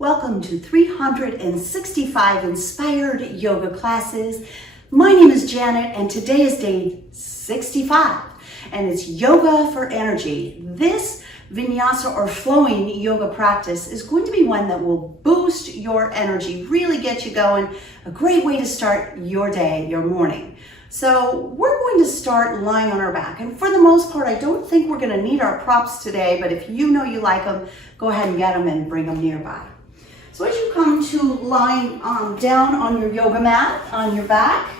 Welcome to 365 inspired yoga classes. My name is Janet and today is day 65 and it's yoga for energy. This vinyasa or flowing yoga practice is going to be one that will boost your energy, really get you going. A great way to start your day, your morning. So we're going to start lying on our back, and for the most part I don't think we're going to need our props today, but if you know you like them, go ahead and get them and bring them nearby. So as you come to lying down on your yoga mat on your back,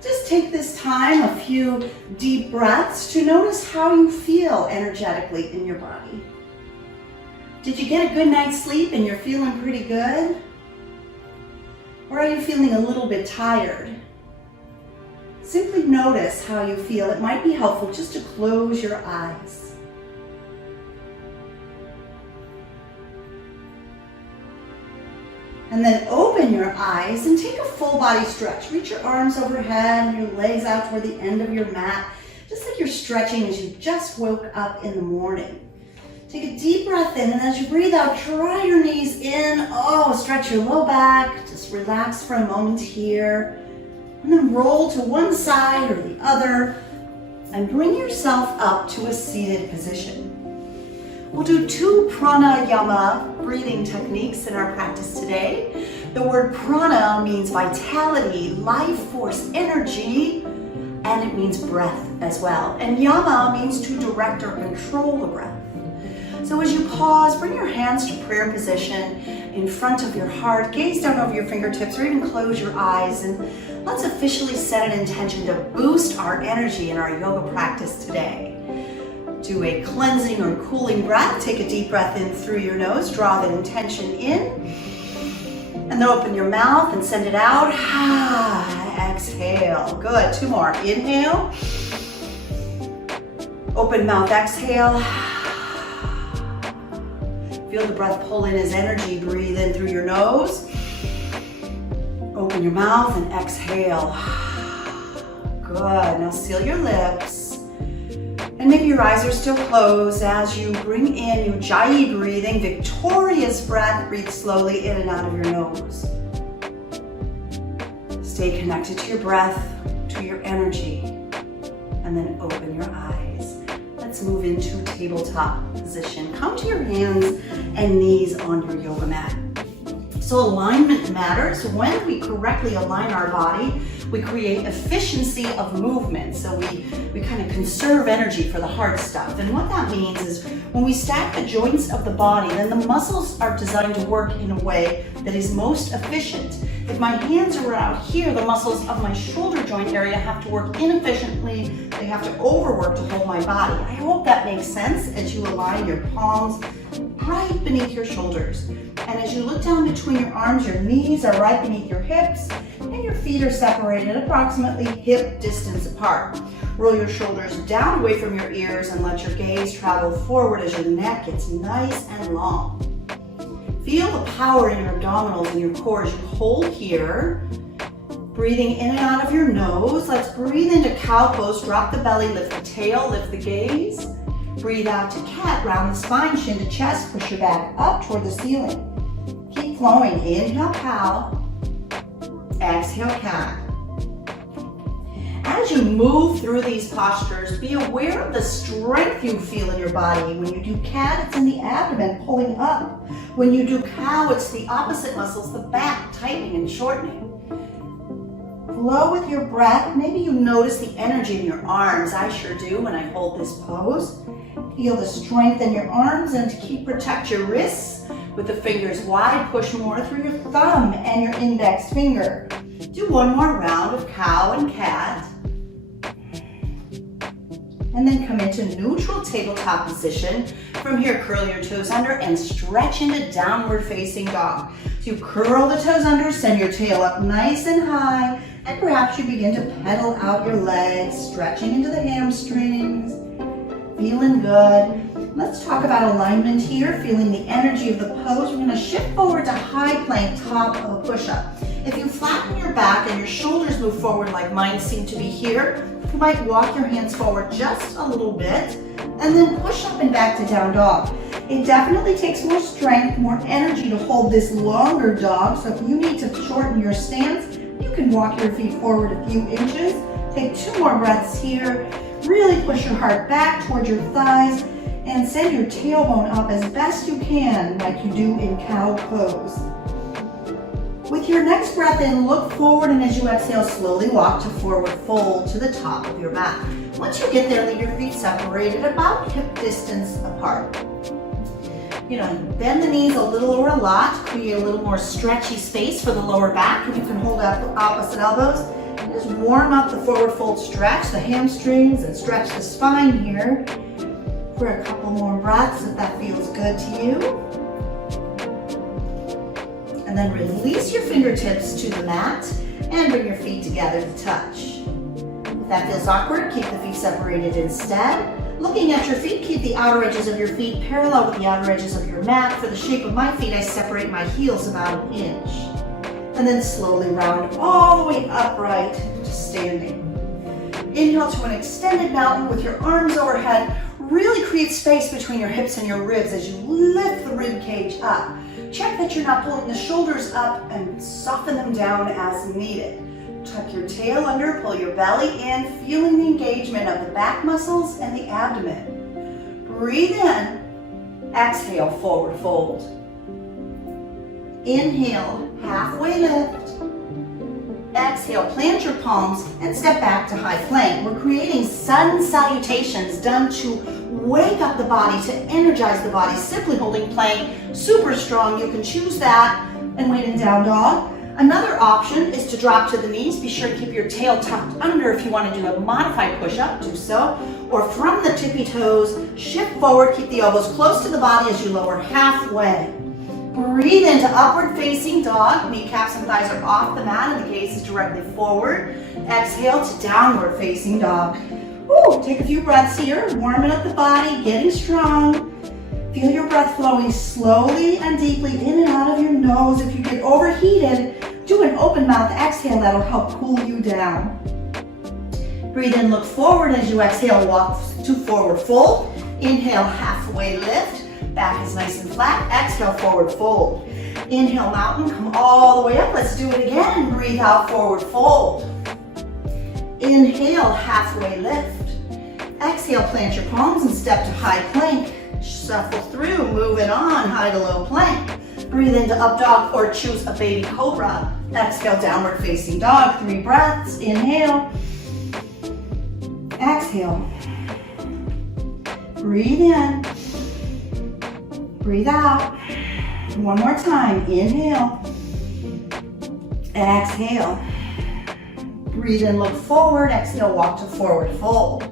just take this time, a few deep breaths to notice how you feel energetically in your body. Did you get a good night's sleep and you're feeling pretty good? Or are you feeling a little bit tired? Simply notice how you feel. It might be helpful just to close your eyes. And then open your eyes and take a full body stretch. Reach your arms overhead and your legs out toward the end of your mat, just like you're stretching as you just woke up in the morning. Take a deep breath in, and as you breathe out, draw your knees in. Stretch your low back. Just relax for a moment here. And then roll to one side or the other and bring yourself up to a seated position. We'll do 2 Prana, Yama breathing techniques in our practice today. The word Prana means vitality, life force, energy, and it means breath as well. And Yama means to direct or control the breath. So as you pause, bring your hands to prayer position in front of your heart, gaze down over your fingertips or even close your eyes, and let's officially set an intention to boost our energy in our yoga practice today. Do a cleansing or cooling breath. Take a deep breath in through your nose. Draw that intention in. And then open your mouth and send it out. Exhale. Good. 2 more. Inhale. Open mouth. Exhale. Feel the breath pull in as energy. Breathe in through your nose. Open your mouth and exhale. Good. Now seal your lips. And maybe your eyes are still closed as you bring in Ujjayi breathing, victorious breath. Breathe slowly in and out of your nose. Stay connected to your breath, to your energy, and then open your eyes. Let's move into tabletop position. Come to your hands and knees on your yoga mat. So alignment matters. When we correctly align our body, we create efficiency of movement. So we kind of conserve energy for the hard stuff. And what that means is when we stack the joints of the body, then the muscles are designed to work in a way that is most efficient. If my hands are out here, the muscles of my shoulder joint area have to work inefficiently. They have to overwork to hold my body. I hope that makes sense as you align your palms right beneath your shoulders. And as you look down between your arms, your knees are right beneath your hips and your feet are separated approximately hip distance apart. Roll your shoulders down away from your ears and let your gaze travel forward as your neck gets nice and long. Feel the power in your abdominals and your core as you hold here. Breathing in and out of your nose. Let's breathe into cow pose. Drop the belly, lift the tail, lift the gaze. Breathe out to cat, round the spine, chin to chest, push your back up toward the ceiling. Keep flowing. Inhale, cow. Exhale, cat. As you move through these postures, be aware of the strength you feel in your body. When you do cat, it's in the abdomen, pulling up. When you do cow, it's the opposite muscles, the back, tightening and shortening. Flow with your breath. Maybe you notice the energy in your arms. I sure do when I hold this pose. Feel the strength in your arms, and to protect your wrists with the fingers wide, push more through your thumb and your index finger. Do one more round of cow and cat. And then come into neutral tabletop position. From here, curl your toes under and stretch into downward facing dog. So you curl the toes under, send your tail up nice and high, and perhaps you begin to pedal out your legs, stretching into the hamstrings. Feeling good. Let's talk about alignment here, feeling the energy of the pose. We're going to shift forward to high plank, top of a push-up. If you flatten your back and your shoulders move forward like mine seem to be here, you might walk your hands forward just a little bit and then push up and back to down dog. It definitely takes more strength, more energy to hold this longer dog. So if you need to shorten your stance, you can walk your feet forward a few inches. Take 2 more breaths here. Really push your heart back towards your thighs and send your tailbone up as best you can, like you do in cow pose. With your next breath in, look forward, and as you exhale, slowly walk to forward fold to the top of your mat. Once you get there, leave your feet separated about hip distance apart. Bend the knees a little or a lot to create a little more stretchy space for the lower back, and you can hold up the opposite elbows. And just warm up the forward fold stretch, the hamstrings, and stretch the spine here for a couple more breaths if that feels good to you. And then release your fingertips to the mat and bring your feet together to touch. If that feels awkward, keep the feet separated instead. Looking at your feet, keep the outer edges of your feet parallel with the outer edges of your mat. For the shape of my feet, I separate my heels about 1 inch. And then slowly round all the way upright to standing. Inhale to an extended mountain with your arms overhead. Really create space between your hips and your ribs as you lift the rib cage up. Check that you're not pulling the shoulders up and soften them down as needed. Tuck your tail under, pull your belly in, feeling the engagement of the back muscles and the abdomen. Breathe in, exhale, forward fold. Inhale, halfway lift. Exhale, plant your palms and step back to high plank. We're creating sun salutations done to wake up the body, to energize the body, simply holding plank, super strong. You can choose that and wait in down dog. Another option is to drop to the knees. Be sure to keep your tail tucked under. If you want to do a modified push-up, do so. Or from the tippy toes, shift forward, keep the elbows close to the body as you lower halfway. Breathe into upward facing dog. Kneecaps and thighs are off the mat and the gaze is directly forward. Exhale to downward facing dog. Woo, take a few breaths here, warming up the body, getting strong. Feel your breath flowing slowly and deeply in and out of your nose. If you get overheated, do an open mouth exhale. That'll help cool you down. Breathe in, look forward. As you exhale, walk to forward fold. Inhale, halfway lift. Back is nice and flat. Exhale, forward fold. Inhale, mountain. Come all the way up. Let's do it again. Breathe out, forward fold. Inhale, halfway lift. Exhale, plant your palms and step to high plank. Shuffle through, move it on, high to low plank. Breathe into up dog or choose a baby cobra. Exhale, downward facing dog. 3 breaths. Inhale. Exhale. Breathe in. Breathe out. One more time. Inhale. Exhale. Breathe in, look forward. Exhale, walk to forward fold.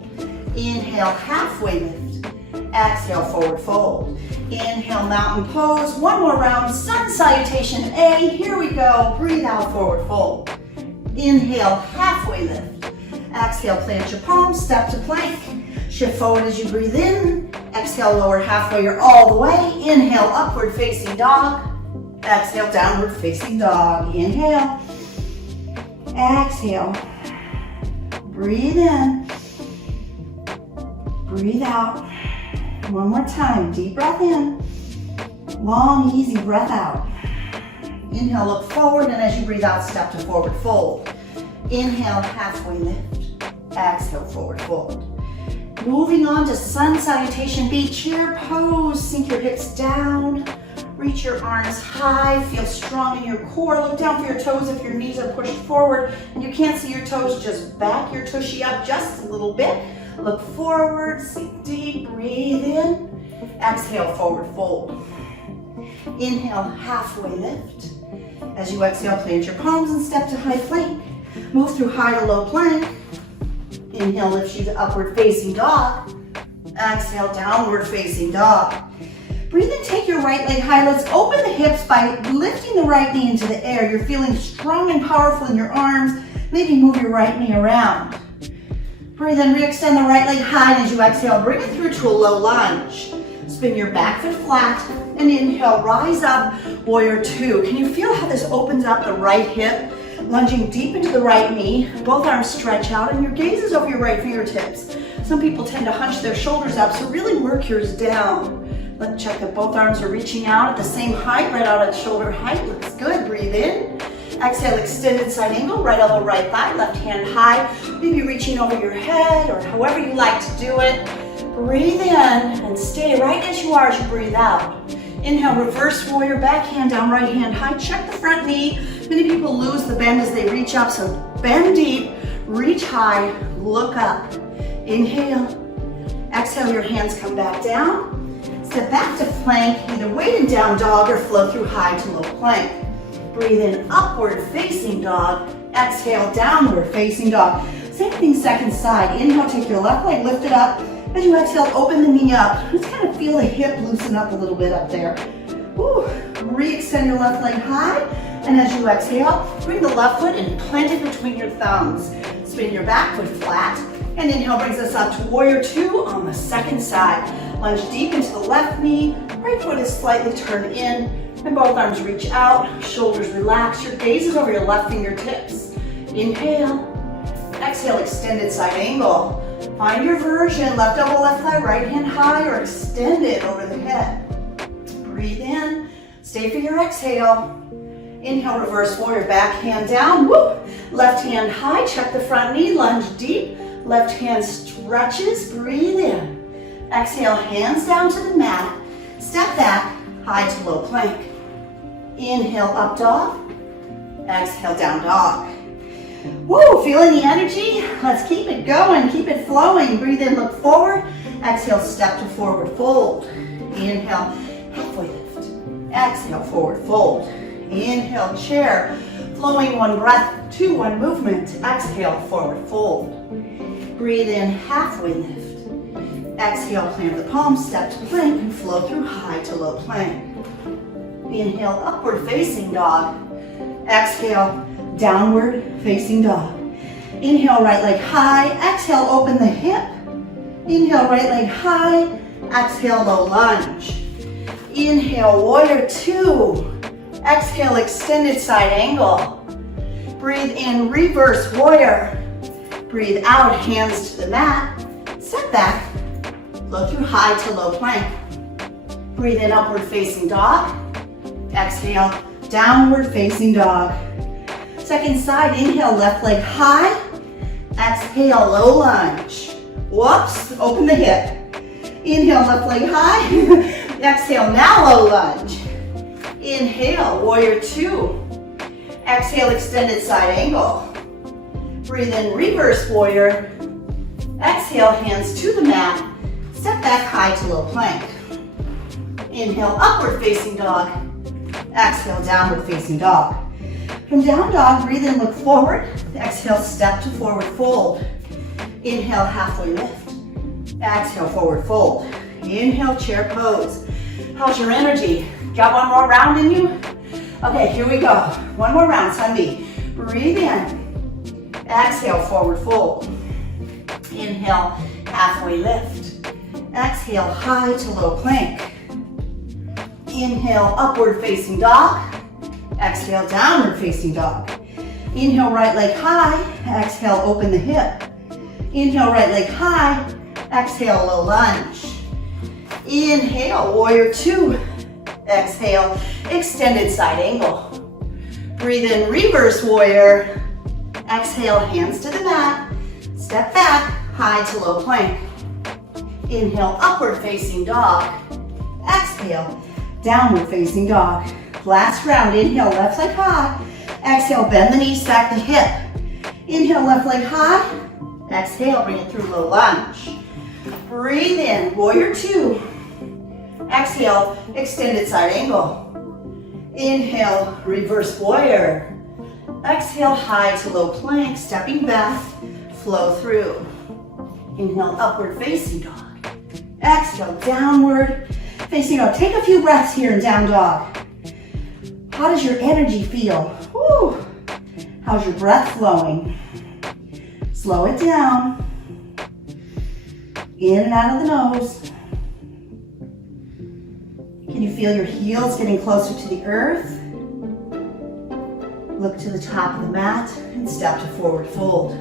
Inhale, halfway lift. Exhale, forward fold. Inhale, mountain pose. One more round, sun salutation A. Here we go. Breathe out, forward fold. Inhale, halfway lift. Exhale, plant your palms, step to plank. Shift forward as you breathe in. Exhale, lower halfway or all the way. Inhale, upward facing dog. Exhale, downward facing dog. Inhale. Exhale. Breathe in. Breathe out. One more time. Deep breath in. Long, easy breath out. Inhale, look forward, and as you breathe out, step to forward fold. Inhale, halfway lift. Exhale, forward fold. Moving on to sun salutation B, chair pose. Sink your hips down. Reach your arms high. Feel strong in your core. Look down for your toes if your knees are pushed forward and you can't see your toes. Just back your tushy up just a little bit. Look forward, sink deep, breathe in. Exhale, forward fold. Inhale, halfway lift. As you exhale, plant your palms and step to high plank. Move through high to low plank. Inhale, lifts you to upward facing dog. Exhale, downward facing dog. Breathe in, take your right leg high. Let's open the hips by lifting the right knee into the air. You're feeling strong and powerful in your arms. Maybe move your right knee around. Breathe in, re-extend the right leg high, and as you exhale, bring it through to a low lunge. Spin your back foot flat, and inhale, rise up, warrior two. Can you feel how this opens up the right hip? Lunging deep into the right knee, both arms stretch out, and your gaze is over your right fingertips. Some people tend to hunch their shoulders up, so really work yours down. Let's check that both arms are reaching out at the same height, right out at shoulder height. Looks good. Breathe in. Exhale, extended side angle, right elbow, right thigh, left hand high. Maybe reaching over your head or however you like to do it. Breathe in and stay right as you are as you breathe out. Inhale, reverse warrior, back hand down, right hand high. Check the front knee. Many people lose the bend as they reach up, so bend deep, reach high, look up. Inhale. Exhale, your hands come back down. Step back to plank, either weighted down dog or flow through high to low plank. Breathe in, upward facing dog. Exhale, downward facing dog. Same thing, second side. Inhale, take your left leg, lift it up. As you exhale, open the knee up. Just kind of feel the hip loosen up a little bit up there. Woo. Re-extend your left leg high. And as you exhale, bring the left foot and plant it between your thumbs. Spin your back foot flat. And inhale brings us up to warrior two on the second side. Lunge deep into the left knee. Right foot is slightly turned in. And both arms reach out. Shoulders relax. Your gaze is over your left fingertips. Inhale. Exhale, extended side angle. Find your version. Left elbow, left thigh, right hand high, or extend it over the head. Breathe in. Stay for your exhale. Inhale, reverse warrior, back hand down. Woo. Left hand high. Check the front knee. Lunge deep. Left hand stretches. Breathe in. Exhale, hands down to the mat. Step back, high to low plank. Inhale, up dog. Exhale, down dog. Woo, feeling the energy? Let's keep it going, keep it flowing. Breathe in, look forward. Exhale, step to forward fold. Inhale, halfway lift. Exhale, forward fold. Inhale, chair. Flowing one breath, two, one movement. Exhale, forward fold. Breathe in, halfway lift. Exhale, plant the palms, step to plank, and flow through high to low plank. Inhale, upward facing dog. Exhale, downward facing dog. Inhale, right leg high. Exhale, open the hip. Inhale, right leg high. Exhale, low lunge. Inhale, warrior two. Exhale, extended side angle. Breathe in, reverse warrior. Breathe out, hands to the mat. Step back. Flow through high to low plank. Breathe in, upward facing dog. Exhale, downward facing dog. Second side, inhale, left leg high. Exhale, low lunge. Whoops, open the hip. Inhale, left leg high. Exhale, now low lunge. Inhale, warrior two. Exhale, extended side angle. Breathe in, reverse warrior. Exhale, hands to the mat. Step back high to low plank. Inhale, upward facing dog. Exhale, downward facing dog. From down dog, breathe in, look forward. Exhale, step to forward fold. Inhale, halfway lift. Exhale, forward fold. Inhale, chair pose. How's your energy? Got one more round in you? Okay, here we go. One more round, Sunday. Breathe in. Exhale, forward fold. Inhale, halfway lift. Exhale, high to low plank. Inhale, upward facing dog. Exhale, downward facing dog. Inhale, right leg high. Exhale, open the hip. Inhale, right leg high. Exhale, low lunge. Inhale, warrior two. Exhale, extended side angle. Breathe in, reverse warrior. Exhale, hands to the mat. Step back, high to low plank. Inhale, upward facing dog. Exhale, downward facing dog. Last round, inhale, left leg high. Exhale, bend the knees, stack the hip. Inhale, left leg high. Exhale, bring it through low lunge. Breathe in, warrior two. Exhale, extended side angle. Inhale, reverse warrior. Exhale, high to low plank, stepping back, flow through. Inhale, upward facing dog. Exhale, downward facing dog. Take a few breaths here in down dog. How does your energy feel? Woo. How's your breath flowing? Slow it down. In and out of the nose. Can you feel your heels getting closer to the earth? Look to the top of the mat and step to forward fold.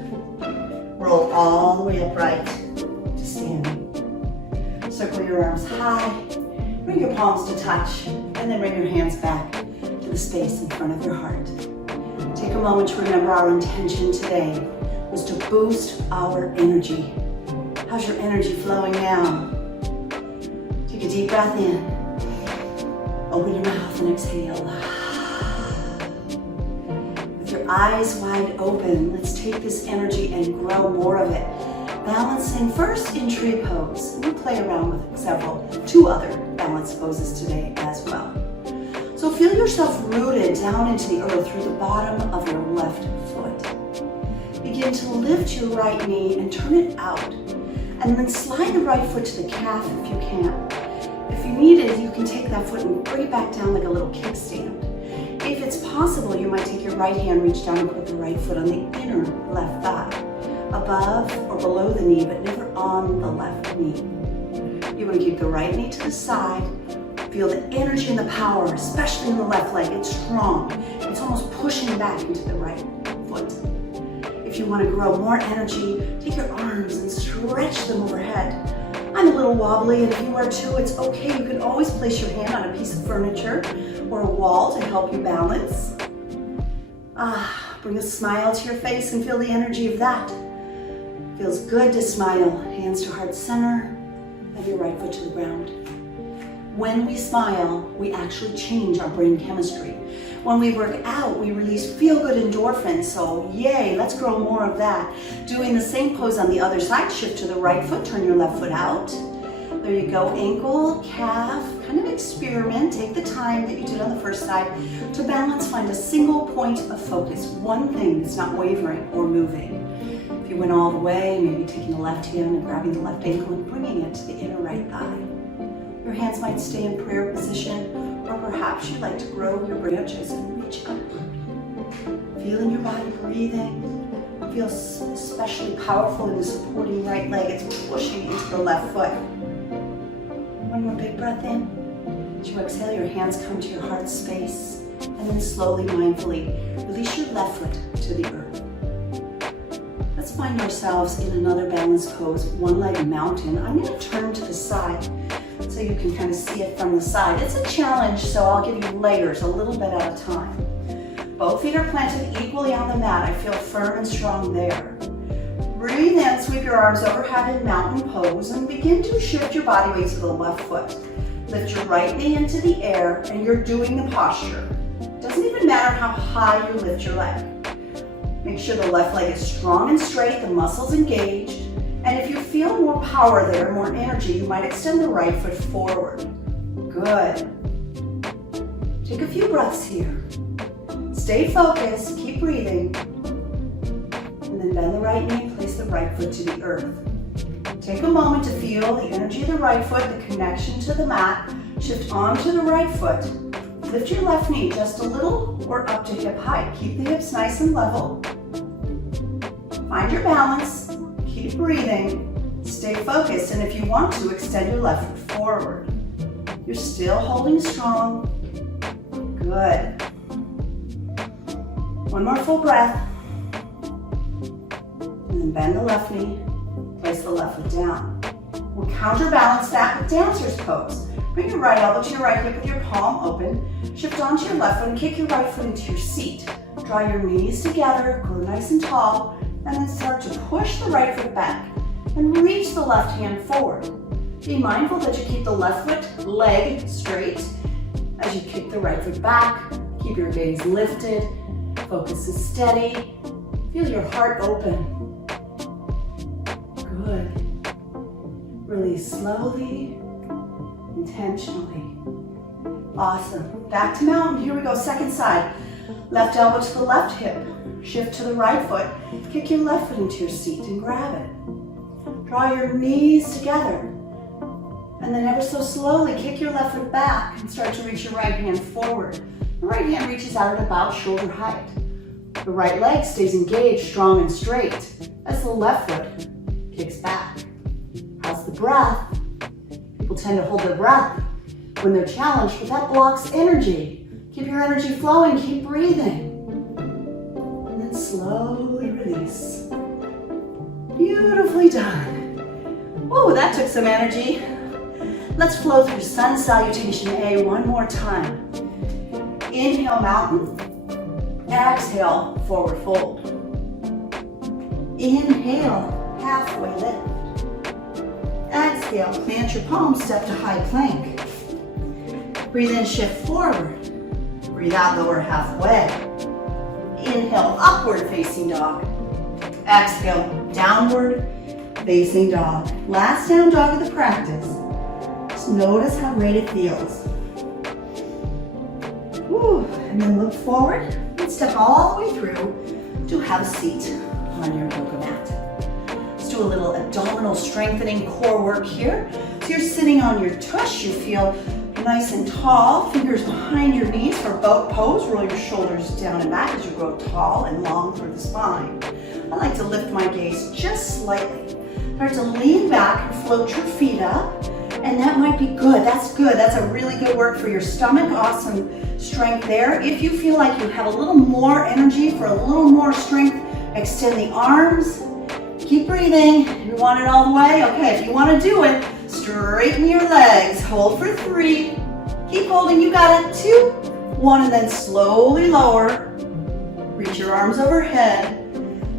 Roll all the way upright to standing. Circle your arms high. Bring your palms to touch, and then bring your hands back to the space in front of your heart. Take a moment to remember our intention today was to boost our energy. How's your energy flowing now? Take a deep breath in. Open your mouth and exhale. With your eyes wide open, let's take this energy and grow more of it. Balancing first in tree pose. We'll play around with two other balance poses today as well. So feel yourself rooted down into the earth through the bottom of your left foot. Begin to lift your right knee and turn it out. And then slide the right foot to the calf if you can. If you need it, you can take that foot and bring it back down like a little kickstand. If it's possible, you might take your right hand, reach down and put the right foot on the inner left thigh, above or below the knee, but never on the left knee. You want to keep the right knee to the side. Feel the energy and the power, especially in the left leg. It's strong. It's almost pushing back into the right foot. If you want to grow more energy, take your arms and stretch them overhead. I'm a little wobbly, and if you are too, it's okay. You can always place your hand on a piece of furniture or a wall to help you balance. Bring a smile to your face and feel the energy of that. Feels good to smile. Hands to heart center, and your right foot to the ground. When we smile, we actually change our brain chemistry. When we work out, we release feel-good endorphins, so yay, let's grow more of that. Doing the same pose on the other side, shift to the right foot, turn your left foot out. There you go, ankle, calf, kind of experiment. Take the time that you did on the first side to balance, find a single point of focus, one thing that's not wavering or moving. If you went all the way, maybe taking the left hand and grabbing the left ankle and bringing it to the inner right thigh. Your hands might stay in prayer position, or perhaps you'd like to grow your branches and reach upward. Feeling your body breathing. Feel especially powerful in the supporting right leg. It's pushing into the left foot. One more big breath in. As you exhale, your hands come to your heart space, and then slowly, mindfully, release your left foot to the earth. Let's find ourselves in another balance pose, one-legged mountain. I'm going to turn to the side so you can kind of see it from the side. It's a challenge, so I'll give you layers, a little bit at a time. Both feet are planted equally on the mat. I feel firm and strong there. Breathe in, sweep your arms overhead in mountain pose, and begin to shift your body weight to the left foot. Lift your right knee into the air, and you're doing the posture. Doesn't even matter how high you lift your leg. Make sure the left leg is strong and straight, the muscles engaged. And if you feel more power there, more energy, you might extend the right foot forward. Good. Take a few breaths here. Stay focused, keep breathing. And then bend the right knee and place the right foot to the earth. Take a moment to feel the energy of the right foot, the connection to the mat. Shift onto the right foot. Lift your left knee just a little or up to hip height. Keep the hips nice and level. Find your balance. Keep breathing, stay focused, and if you want to, extend your left foot forward. You're still holding strong. Good. One more full breath. And then bend the left knee, place the left foot down. We'll counterbalance that with dancer's pose. Bring your right elbow to your right hip with your palm open. Shift onto your left foot and kick your right foot into your seat. Draw your knees together, grow nice and tall, and then start to push the right foot back and reach the left hand forward. Be mindful that you keep the left foot leg straight as you kick the right foot back. Keep your gaze lifted. Focus is steady. Feel your heart open. Good. Release slowly, intentionally. Awesome. Back to mountain. Here we go. Second side. Left elbow to the left hip. Shift to the right foot. Kick your left foot into your seat and grab it. Draw your knees together. And then ever so slowly kick your left foot back and start to reach your right hand forward. The right hand reaches out at about shoulder height. The right leg stays engaged, strong and straight as the left foot kicks back. How's the breath? People tend to hold their breath when they're challenged, but that blocks energy. Keep your energy flowing, keep breathing. And then slowly release. Beautifully done. Oh, that took some energy. Let's flow through sun salutation A one more time. Inhale, mountain. Exhale, forward fold. Inhale, halfway lift. Exhale, plant your palms, step to high plank. Breathe in, shift forward. Breathe out, lower halfway. Inhale, upward facing dog. Exhale, downward facing dog. Last down dog of the practice. Just notice how great it feels. Woo. And then look forward and step all the way through to have a seat on your yoga mat. Let's do a little abdominal strengthening core work here. So you're sitting on your tush, you feel nice and tall, fingers behind your knees for boat pose. Roll your shoulders down and back as you grow tall and long through the spine. I like to lift my gaze just slightly. Start to lean back and float your feet up, and that might be good. That's good. That's a really good work for your stomach. Awesome strength there. If you feel like you have a little more energy for a little more strength, extend the arms. Keep breathing. You want it all the way? Okay, if you want to do it, straighten your legs. Hold for 3. Keep holding. You got it. 2, 1, and then slowly lower. Reach your arms overhead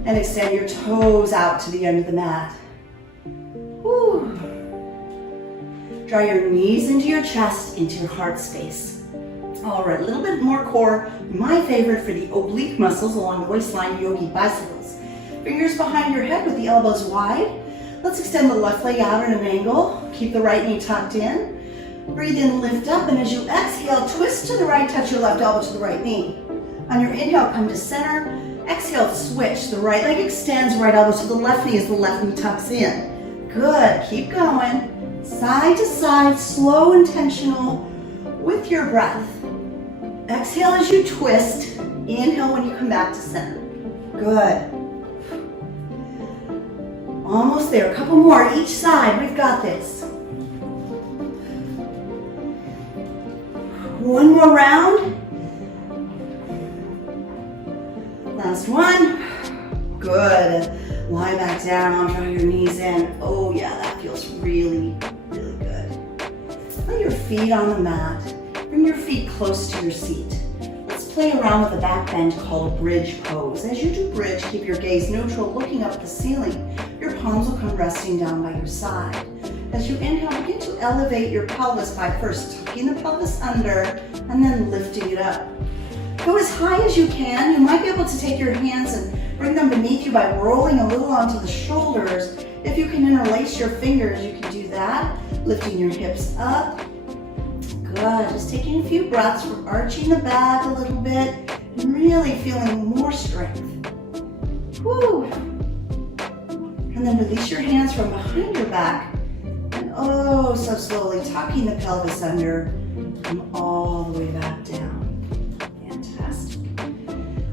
and extend your toes out to the end of the mat. Woo. Draw your knees into your chest, into your heart space. All right, a little bit more core. My favorite for the oblique muscles along the waistline, Yogi Bicycles. Fingers behind your head with the elbows wide. Let's extend the left leg out at an angle. Keep the right knee tucked in. Breathe in, lift up, and as you exhale, twist to the right, touch your left elbow to the right knee. On your inhale, come to center. Exhale, switch. The right leg extends, right elbow to the left knee as the left knee tucks in. Good, keep going. Side to side, slow, intentional with your breath. Exhale as you twist. Inhale when you come back to center. Good. Almost there, a couple more each side. We've got this. One more round. Last one. Good. Lie back down, draw your knees in. Oh yeah, that feels really, really good. Put your feet on the mat. Bring your feet close to your seat. Let's play around with a back bend called a bridge pose. As you do bridge, keep your gaze neutral, looking up at the ceiling. Your palms will come resting down by your side. As you inhale, begin to elevate your pelvis by first tucking the pelvis under and then lifting it up. Go as high as you can. You might be able to take your hands and bring them beneath you by rolling a little onto the shoulders. If you can interlace your fingers, you can do that. Lifting your hips up. Good. Just taking a few breaths. We're arching the back a little bit and really feeling more strength. Woo. And then release your hands from behind your back. And oh, so slowly tucking the pelvis under and all the way back down. Fantastic.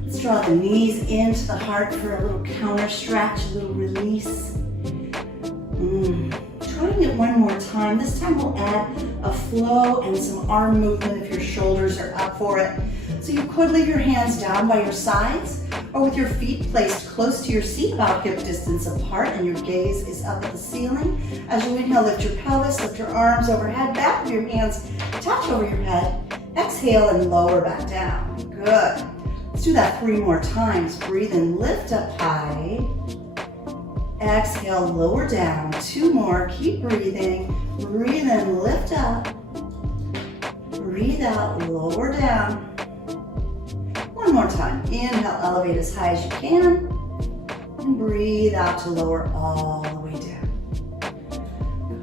Let's draw the knees into the heart for a little counter stretch, a little release. Trying it one more time. This time we'll add a flow and some arm movement if your shoulders are up for it. So you could leave your hands down by your sides or with your feet placed close to your seat, about hip distance apart, and your gaze is up at the ceiling. As you inhale, lift your pelvis, lift your arms overhead, back of your hands touch over your head. Exhale and lower back down. Good. Let's do that 3 more times. Breathe in, lift up high. Exhale, lower down. 2 more. Keep breathing. Breathe in, lift up. Breathe out, lower down. 1 more time. Inhale, elevate as high as you can. And breathe out to lower all the way down.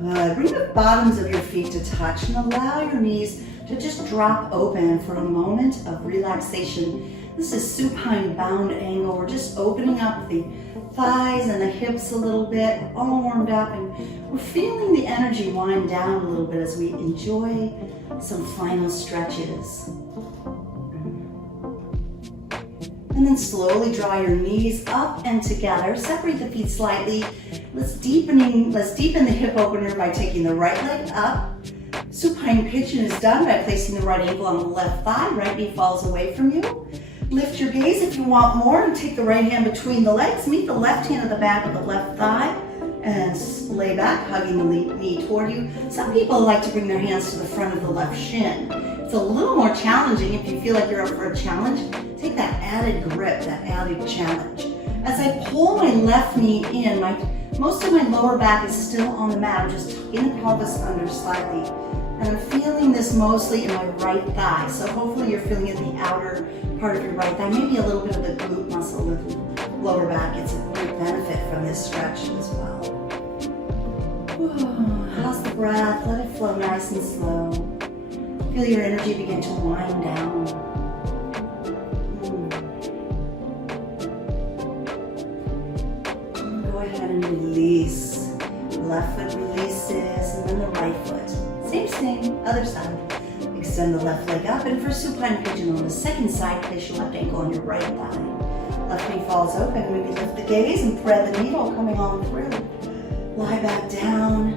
Good. Bring the bottoms of your feet to touch and allow your knees to just drop open for a moment of relaxation. This is supine bound angle. We're just opening up the thighs and the hips a little bit. We're all warmed up and we're feeling the energy wind down a little bit as we enjoy some final stretches. And then slowly draw your knees up and together. Separate the feet slightly. Let's deepen the hip opener by taking the right leg up. Supine pigeon is done by placing the right ankle on the left thigh. Right knee falls away from you. Lift your gaze if you want more and take the right hand between the legs. Meet the left hand at the back of the left thigh And lay back, hugging the knee toward you. Some people like to bring their hands to the front of the left shin. It's a little more challenging. If you feel like you're up for a challenge, take that added grip, that added challenge. As I pull my left knee in, most of my lower back is still on the mat. I'm just tucking the pelvis under slightly. And I'm feeling this mostly in my right thigh. So hopefully you're feeling it in the outer part of your right thigh. Maybe a little bit of the glute muscle with the lower back gets a great benefit from this stretch as well. How's the breath? Let it flow nice and slow. Feel your energy begin to wind down. Go ahead and release. Left foot releases, and then the right foot. Same thing, other side. Extend the left leg up, and for supine pigeon on the second side, place your left ankle on your right thigh. Left knee falls open. Maybe lift the gaze and thread the needle coming on through. Lie back down.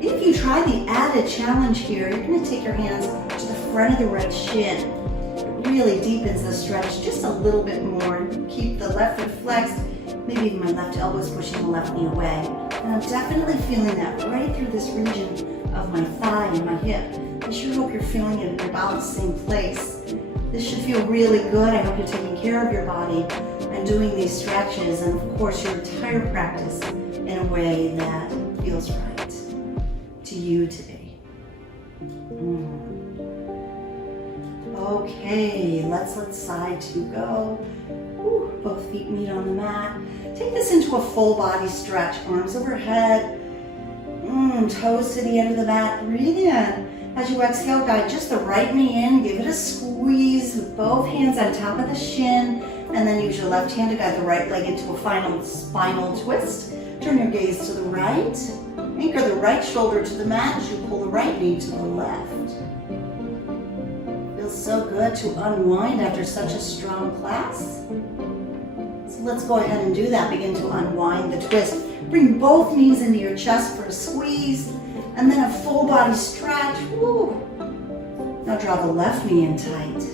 If you try the added challenge here, you're going to take your hands to the front of the right shin. It really deepens the stretch just a little bit more. Keep the left foot flexed. Maybe even my left elbow is pushing the left knee away. And I'm definitely feeling that right through this region of my thigh and my hip. I sure hope you're feeling it in about the same place. This should feel really good. I hope you're taking care of your body and doing these stretches, and of course your entire practice in a way that feels right to you today. Okay, let's let side two go. Both feet meet on the mat. Take this into a full body stretch. Arms overhead, toes to the end of the mat. Breathe in. As you exhale, guide just the right knee in. Give it a squeeze with both hands on top of the shin. And then use your left hand to guide the right leg into a final spinal twist. Turn your gaze to the right. Anchor the right shoulder to the mat as you pull the right knee to the left. Feels so good to unwind after such a strong class. So let's go ahead and do that. Begin to unwind the twist. Bring both knees into your chest for a squeeze, and then a full body stretch. Woo. Now draw the left knee in tight.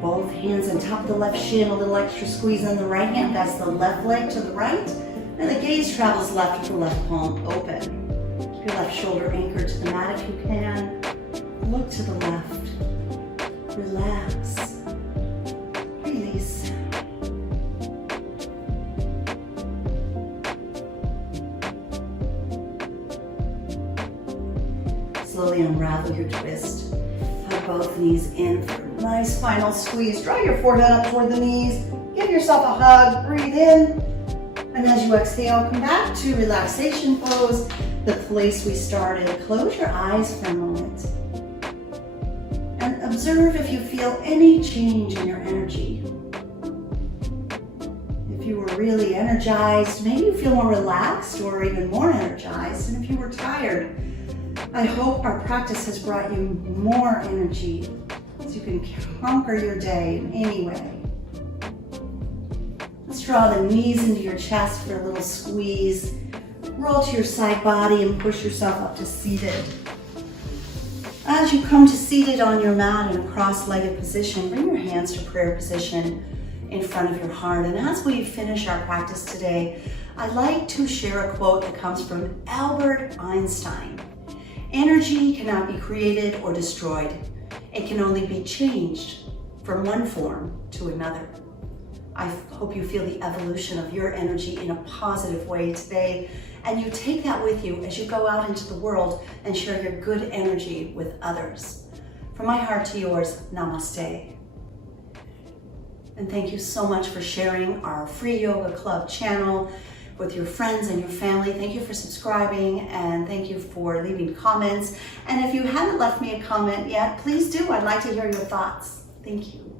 Both hands on top of the left shin, a little extra squeeze on the right hand. Guides the left leg to the right, and the gaze travels left with the left palm open. Keep your left shoulder anchored to the mat if you can. Look to the left. Relax. Release. Slowly unravel your twist. Hug both knees in for a nice final squeeze. Draw your forehead up toward the knees. Give yourself a hug. Breathe in. And as you exhale, come back to relaxation pose, the place we started. Close your eyes for a moment. And observe if you feel any change in your energy. If you were really energized, maybe you feel more relaxed or even more energized. And if you were tired, I hope our practice has brought you more energy so you can conquer your day in any way. Let's draw the knees into your chest for a little squeeze. Roll to your side body and push yourself up to seated. As you come to seated on your mat in a cross-legged position, bring your hands to prayer position in front of your heart. And as we finish our practice today, I'd like to share a quote that comes from Albert Einstein. Energy cannot be created or destroyed. It can only be changed from one form to another. I hope you feel the evolution of your energy in a positive way today, and you take that with you as you go out into the world and share your good energy with others. From my heart to yours, namaste. And thank you so much for sharing our free yoga club channel with your friends and your family. Thank you for subscribing, and thank you for leaving comments. And if you haven't left me a comment yet, please do. I'd like to hear your thoughts. Thank you.